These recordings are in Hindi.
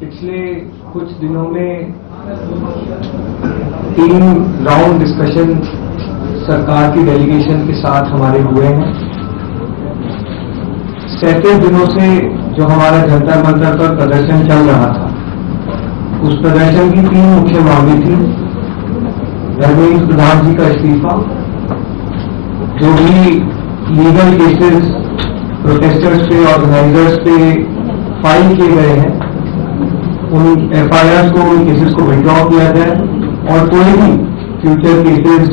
पिछले कुछ दिनों में 3 राउंड डिस्कशन सरकार की डेलीगेशन के साथ हमारे हुए हैं। सैकड़ों दिनों से जो हमारा जंतर मंतर पर प्रदर्शन चल रहा था, उस प्रदर्शन की 3 मुख्य मांगे थी। धर्मेंद्र प्रधान जी का इस्तीफा, जो भी लीगल केसेस प्रोटेस्टर्स पे, ऑर्गेनाइजर्स पे फाइल किए गए हैं, उन एफआईआर को, उन केसेस को विड्रॉ किया जाए और कोई भी फ्यूचर केसेस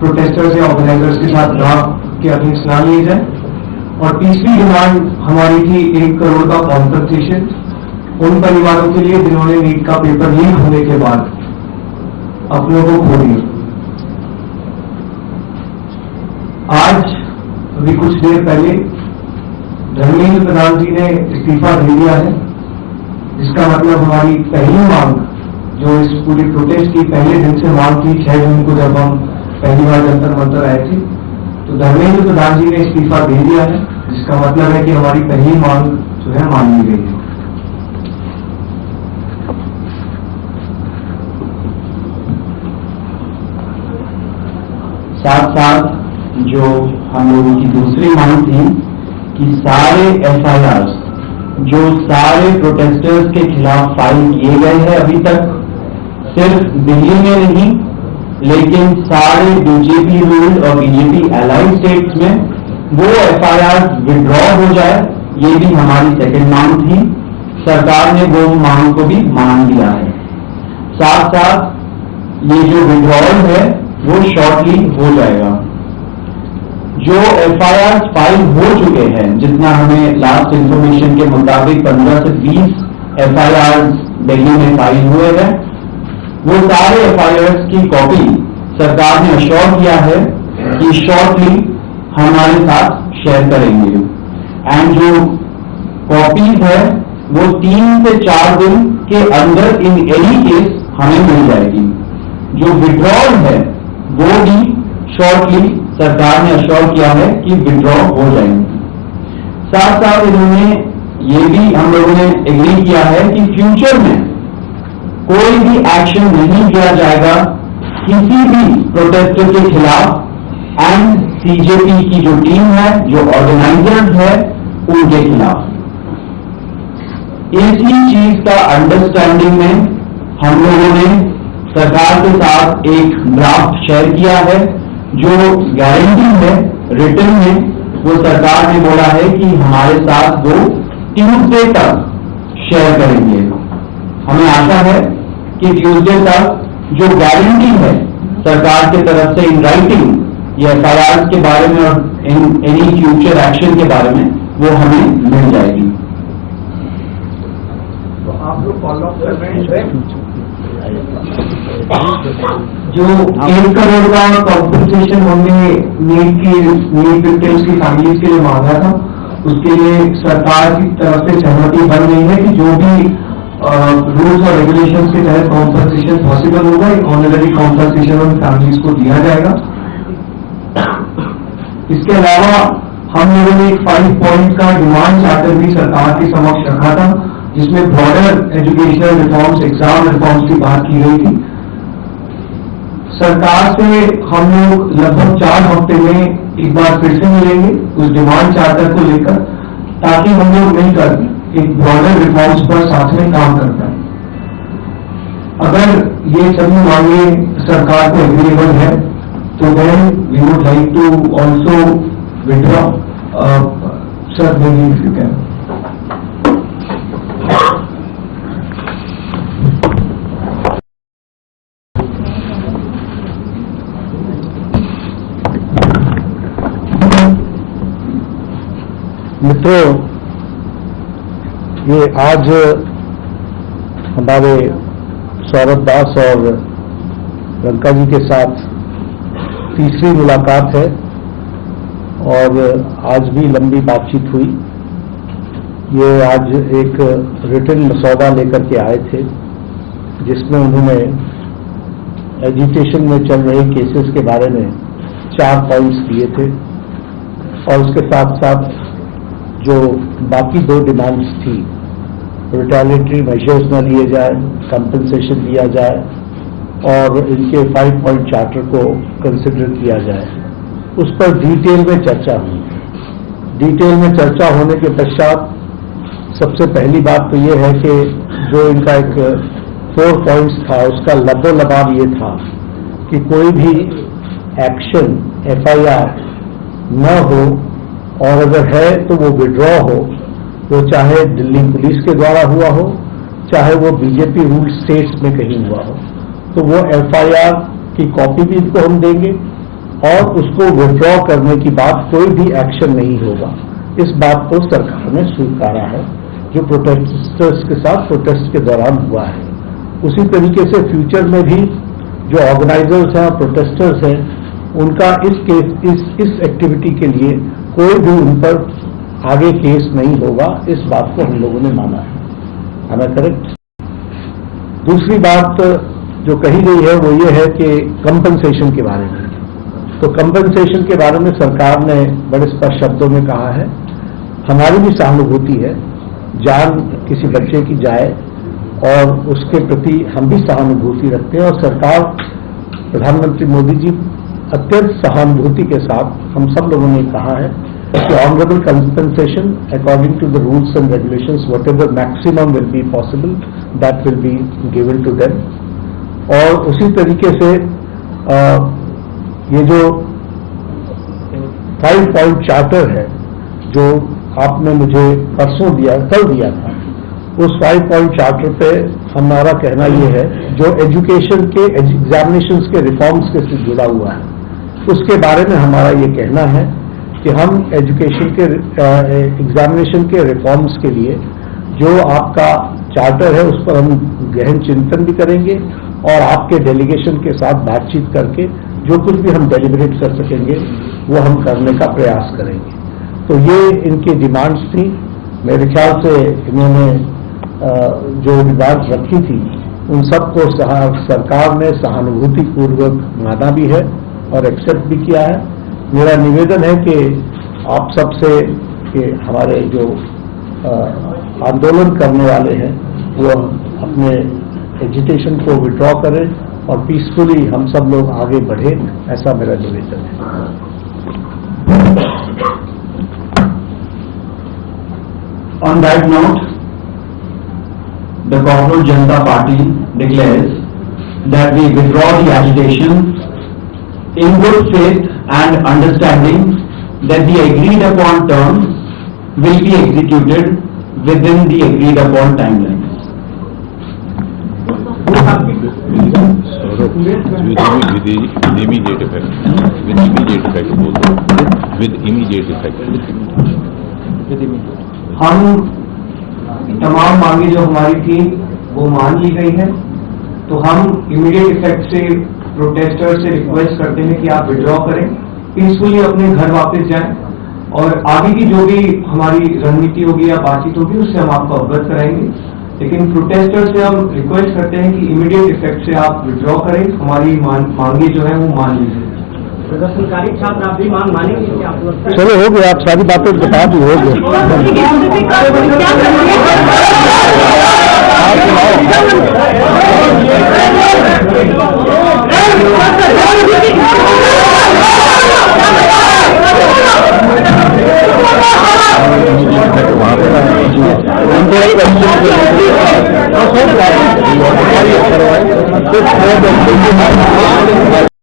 प्रोटेस्टर्स या ऑर्गेनाइजर्स के साथ ड्राफ्ट के अधीन ना लिए जाए। और तीसरी डिमांड हमारी थी 1 करोड़ का कॉम्पनसेशन उन परिवारों के लिए जिन्होंने नीट का पेपर लीक होने के बाद अपनों को खो दिया। आज अभी कुछ देर पहले धर्मेंद्र प्रधान जी ने इस्तीफा दे दिया है, जिसका मतलब हमारी पहली मांग, जो इस पूरी प्रोटेस्ट की पहले दिन से मांग थी, 6 जून को जब हम पहली बार जंतर मंतर आए थे, तो धर्मेंद्र प्रधान जी ने इस्तीफा दे दिया है, जिसका मतलब है कि हमारी पहली मांग जो है मान ली गई है। साथ साथ जो हम लोगों की दूसरी मांग थी कि सारे एफआईआर जो सारे प्रोटेस्टर्स के खिलाफ फाइल किए गए हैं अभी तक, सिर्फ दिल्ली में नहीं लेकिन सारे बीजेपी रूल्ड और बीजेपी एलाइड स्टेट्स में, वो एफआईआर विड्रॉ हो जाए। ये भी हमारी सेकंड मांग थी। सरकार ने वो मांग को भी मान लिया है। साथ साथ ये जो विड्रॉल है वो शॉर्टली हो जाएगा। जो एफआईआर फाइल हो चुके हैं, जितना हमें लास्ट इंफॉर्मेशन के मुताबिक 15 से 20 एफआईआर दिल्ली में फाइल हुए हैं, वो सारे एफआईआर की कॉपी सरकार ने अश्योर किया है कि शॉर्टली हमारे साथ शेयर करेंगे। एंड जो कॉपीज है वो 3 से 4 दिन के अंदर इन एनी केस हमें मिल जाएगी। जो विड्रॉल है वो भी शॉर्टली सरकार ने अश्योर किया है कि विड्रॉ हो जाएंगे। साथ साथ इन्होंने ये भी हम लोगों ने एग्री किया है कि फ्यूचर में कोई भी एक्शन नहीं लिया जाएगा किसी भी प्रोटेस्टर के खिलाफ एंड सीजेपी की जो टीम है, जो ऑर्गेनाइजर्स है, उनके खिलाफ। इसी चीज का अंडरस्टैंडिंग में हम लोगों ने सरकार के साथ एक ड्राफ्ट शेयर किया है, जो गारंटी है रिटर्न में। वो सरकार ने बोला है कि हमारे साथ वो ट्यूसडे तक शेयर करेंगे। हमें आशा है कि ट्यूसडे तक जो गारंटी है सरकार की तरफ से इन राइटिंग ये एफआईआर के बारे में और एनी फ्यूचर एक्शन के बारे में, वो हमें मिल जाएगी। तो आप लोग फॉलो अप कर रहे हैं जो 1 करोड़ का कॉम्पनसेशन हमने नीट विक्टिम्स की फैमिलीज के लिए मांगा था, उसके लिए सरकार की तरफ से सहमति बन गई है कि जो भी रूल्स और रेगुलेशंस के तहत कॉम्पनसेशन पॉसिबल होगा, ऑनररी कॉम्पनसेशन उन फैमिलीज को दिया जाएगा। इसके अलावा हम लोगों ने एक 5 पॉइंट का डिमांड चार्टर भी सरकार के समक्ष रखा था, जिसमें broader educational reforms, exam reforms की बात की गई थी। सरकार से हम लोग लगभग 4 हफ्ते में एक बार फिर से मिलेंगे उस डिमांड चार्टर को लेकर, ताकि हम लोग मिलकर एक ब्रॉडर रिफॉर्म्स पर साथ में काम कर पाए। अगर ये सभी मांगे सरकार को एग्रीएबल है, तो then we would like to also withdraw. Sir, maybe if you can. मित्रों, ये आज हमारे सौरभ दास और लंका जी के साथ तीसरी मुलाकात है और आज भी लंबी बातचीत हुई। ये आज एक रिटन मसौदा लेकर के आए थे, जिसमें उन्होंने एजुकेशन में चल रहे केसेस के बारे में 4 पॉइंट्स दिए थे और उसके साथ साथ जो बाकी 2 डिमांड्स थी रिटेलिएटरी मेजर्स न लिए जाए, कंपनसेशन दिया जाए और इनके 5 पॉइंट चार्टर को कंसिडर किया जाए। उस पर डिटेल में चर्चा हुई। डिटेल में चर्चा होने के पश्चात सबसे पहली बात तो ये है कि जो इनका एक 4 पॉइंट्स था उसका लबोलबाब ये था कि कोई भी एक्शन FIR न हो और अगर है तो वो विड्रॉ हो, वो चाहे दिल्ली पुलिस के द्वारा हुआ हो, चाहे वो बीजेपी रूल्ड स्टेट्स में कहीं हुआ हो, तो वो FIR की कॉपी भी इनको हम देंगे और उसको विड्रॉ करने की बात कोई भी एक्शन नहीं होगा। इस बात को सरकार ने स्वीकारा है जो प्रोटेस्टर्स के साथ प्रोटेस्ट के दौरान हुआ है। उसी तरीके से फ्यूचर में भी जो ऑर्गेनाइजर्स हैं और प्रोटेस्टर्स हैं उनका इस एक्टिविटी के लिए कोई भी उन पर आगे केस नहीं होगा, इस बात को हम लोगों ने माना है। Am I correct? दूसरी बात जो कही गई है वो ये है कि कंपनसेशन के बारे में। तो कंपनसेशन के बारे में सरकार ने बड़े स्पष्ट शब्दों में कहा है, हमारी भी सहानुभूति है, जान किसी बच्चे की जाए और उसके प्रति हम भी सहानुभूति रखते हैं और सरकार, प्रधानमंत्री मोदी जी अत्यंत सहानुभूति के साथ हम सब लोगों ने कहा है कि honourable compensation according to the rules and regulations whatever maximum will be possible that will be given to them. और उसी तरीके से ये जो 5 पॉइंट चार्टर है जो आपने मुझे परसों दिया, कल दिया था, उस 5 पॉइंट चार्टर पे हमारा कहना ये है जो एजुकेशन के एग्जामिनेशंस के रिफॉर्म्स के से जुड़ा हुआ है उसके बारे में हमारा ये कहना है कि हम एजुकेशन के एग्जामिनेशन के रिफॉर्म्स के लिए जो आपका चार्टर है उस पर हम गहन चिंतन भी करेंगे और आपके डेलीगेशन के साथ बातचीत करके जो कुछ भी हम डेलिब्रेट कर सकेंगे वो हम करने का प्रयास करेंगे। तो ये इनकी डिमांड्स थी। मेरे ख्याल से इन्होंने जो डिमांड्स रखी थी उन सबको सरकार ने सहानुभूतिपूर्वक माना भी है और एक्सेप्ट भी किया है। मेरा निवेदन है कि आप सबसे कि हमारे जो आंदोलन करने वाले हैं वो अपने एजिटेशन को विड्रॉ करें और पीसफुली हम सब लोग आगे बढ़े, ऐसा मेरा निवेदन है। On that note, the Cockroach Janata Party declares that we withdraw the agitation in good faith and understanding that the agreed upon terms will be executed within the agreed upon timelines. With immediate effect. With immediate effect बोलते हैं। With immediate effect. हम तमाम मांगे जो हमारी थी वो मान ली गई है, तो हम इमीडिएट इफेक्ट से प्रोटेस्टर से रिक्वेस्ट करते हैं कि आप विड्रॉ करें, पीसफुली अपने घर वापस जाएं और आगे की जो भी हमारी रणनीति होगी या बातचीत होगी उससे हम आपको अवगत कराएंगे। लेकिन प्रोटेस्टर से हम रिक्वेस्ट करते हैं कि इमीडिएट इफेक्ट से आप विड्रॉ करें, हमारी मांगे जो है वो मान लीजिए। प्रदर्शनकारी छात्र आप भी मांग मानेंगे कि आप लोग चलो हो गया, आप सारी बातें बता दी, हो गया।